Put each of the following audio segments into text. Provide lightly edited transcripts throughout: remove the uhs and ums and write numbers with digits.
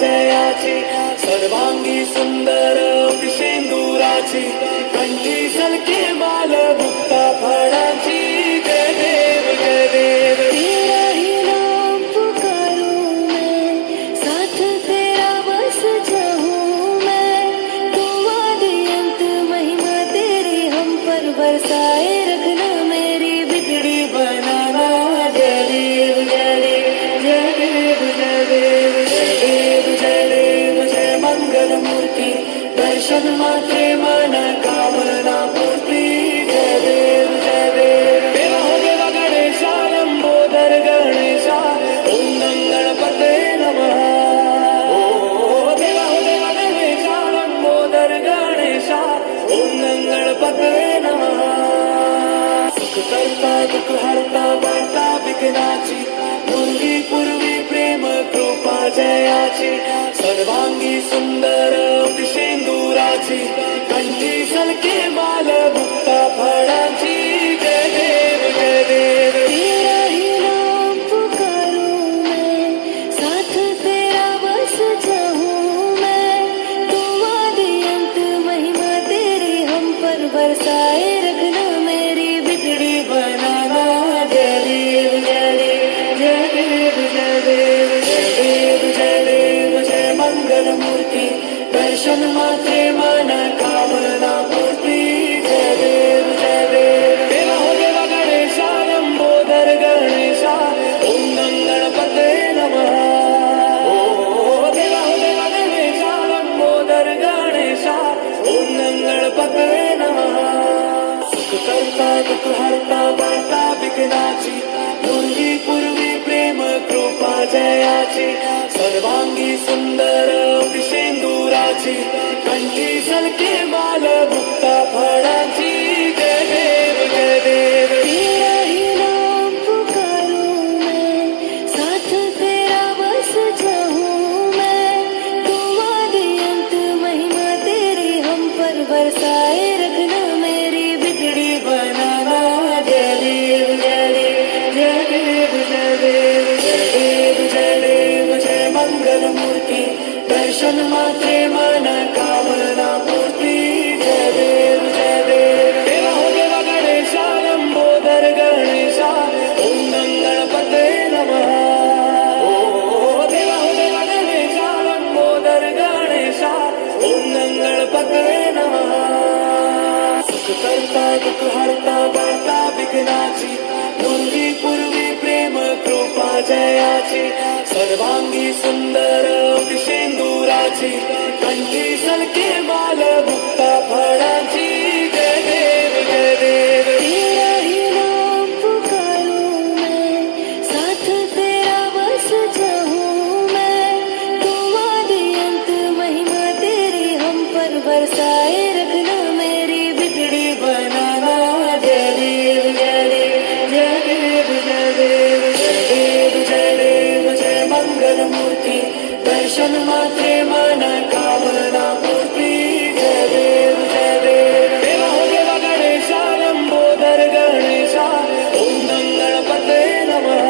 जयाची सर्वांगी सुंदर शेंदुराची कंठी सलके माल मुक्ता फळाची जय देव जय देव तेरा ही नाम पुकारूं मैं, साथ तेरा बस जाऊं मैं। तू आदि अंत महिमा तेरी हम पर बरसाए रखना, मेरी बिगड़ी बनाना। जय देव जय देव जय देव जय देव जय देव जय देव जय मंगल मूर्ती दर्शन मात्रे मन कामना पूर्ती जय देव जय देव देवा हो देवा गणेशा लंबोदर गणेशा ओम गणपते नमः ओ देवा हो देवा गणेशा लंबोदर गणेशा ओम गणपते नमः सुख करता दुःख हरता वार्ता विघ्नाची पूर्वी प्रेम कृपा जयाची सर्वांगी सुंदर शेंदुराची कंठी सलके माल मुक्ता फळाची जय देव जय देव तेरा ही नाम पुकारूं मैं, साथ तेरा बस जाऊं मैं। तू आदि अंत महिमा तेरी हम पर बरसाए रखना, मेरी बिगड़ी बनाना। जय देव जय देव जय देव जय देव जय देव जय देव जय मंगल मूर्ती दर्शन मात्रे मन कामना पूर्ती जय देव जय देव देवा हो देवा गणेशा लंबोदर गणेशा ओम गणपते नमः ओ देवा हो देवा गणेशा लंबोदर गणेशा ओम गणपते नमः सुख करता दुःख हरता वार्ता विघ्नाची पूर्वी प्रेम कृपा जयाची सर्वांगी सुंदर शेंदुराची कंठी सलके माल मुक्ता फळाची जय देव जय देव तेरा ही नाम पुकारूं मैं, साथ तेरा बस जाऊं मैं। तू आदि अंत महिमा तेरी हम पर बरसाए रखना, मेरी बिगड़ी बनाना। जय देव जय देव जय देव जय देव जय देव जय देव जय मंगल मूर्ती दर्शन मात्रे मन कामना पूर्ती जय देव जय देव देवा हो देवा गणेशा लंबोदर गणेशा ओम गणपते नमः ओ देवा हो देवा गणेशा लंबोदर गणेशा ओम गणपते नमः सुख करता दुःख हरता वार्ता विघ्नाची पूर्वी प्रेम कृपा जयाची सर्वांगी सुंदर शेंदुराची कंठी सलके माल मुक्ता फळाची जय देव जय देव तेरा ही नाम पुकारूं मैं, साथ तेरा बस जाऊं मैं। तू आदि अंत महिमा तेरी हम पर बरसाए रखना, मेरी बिगड़ी बनाना। जय देव जय देव जय देव जय देव जय देव जय देव जय मंगल मूर्ती दर्शन मात्रे मन कामना पूर्ती जय देव जय देव देवा हो देवा गणेशा लंबोदर गणेशा ओम गणपते नमः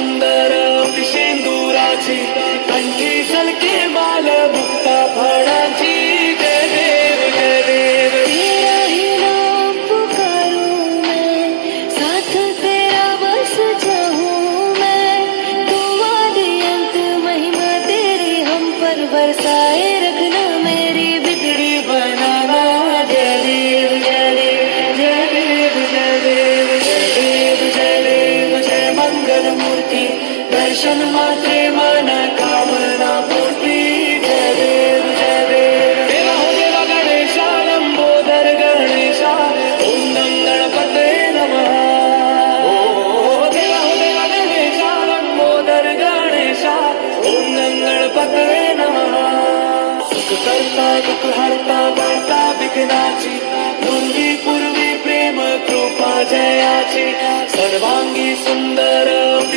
सुंदर शेंदुराची कंठी सलके माल मुक्ता फळाची जय देव जय देव. तेरा ही नाम पुकारूं मैं, साथ तेरा बस चाहूं मैं. तुम आदि अंत महिमा तेरी हम पर बरसाए रखना, मेरी बिगड़ी बनाना जय देव जय देव जय देव जय देव जय देव जय देव जय मंगल मूर्ती दर्शन मात्रे मन कामना पूर्ती जय देव जय देव. देवा हो देवा गणेशा लंबोदर गणेशा ओम नम गणपते नमः. ओ देवा हो देवा गणेशा लंबोदर गणेशा ओम नम गणपते नमः. सुख करता दुःख हरता वार्ता विघ्नाची पूर्वी प्रेम कृपा जयाची सर्वांगी सुंदर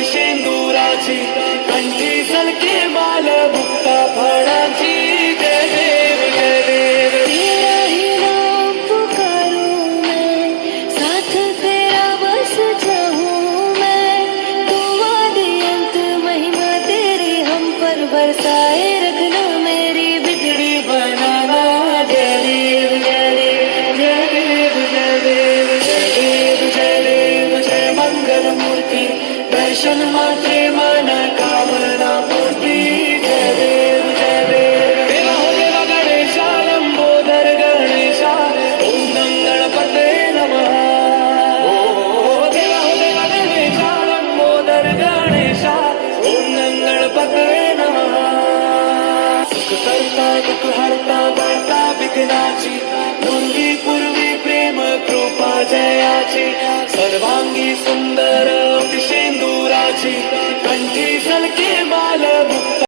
शेंदुराची कंठी सलके माल मुक्ता फळाची जय देव जय देव. तेरा ही नाम पुकारूं मैं, साथ तेरा बस चाहूं मैं. तुम आदि अंत महिमा तेरी हम पर बरसाए रखना, मेरी बिगड़ी बनाना जय देव जय देव जय देव जय देव जय देव जय देव जय मंगल मूर्ती दर्शन मात्रे मन कामना पूर्ती जय देव जय देव. देवा हो देवा गणेशा लंबोदर गणेशा ओम नम गणपते नमः. ओ देवा हो देवा गणेशा लंबोदर गणेशा ओम नम गणपते नमः. सुख करता दुःख हरता वार्ता विघ्नाची पूर्वी प्रेम कृपा जयाची सर्वांगी सुंदर शेंदुराची कंठी सलके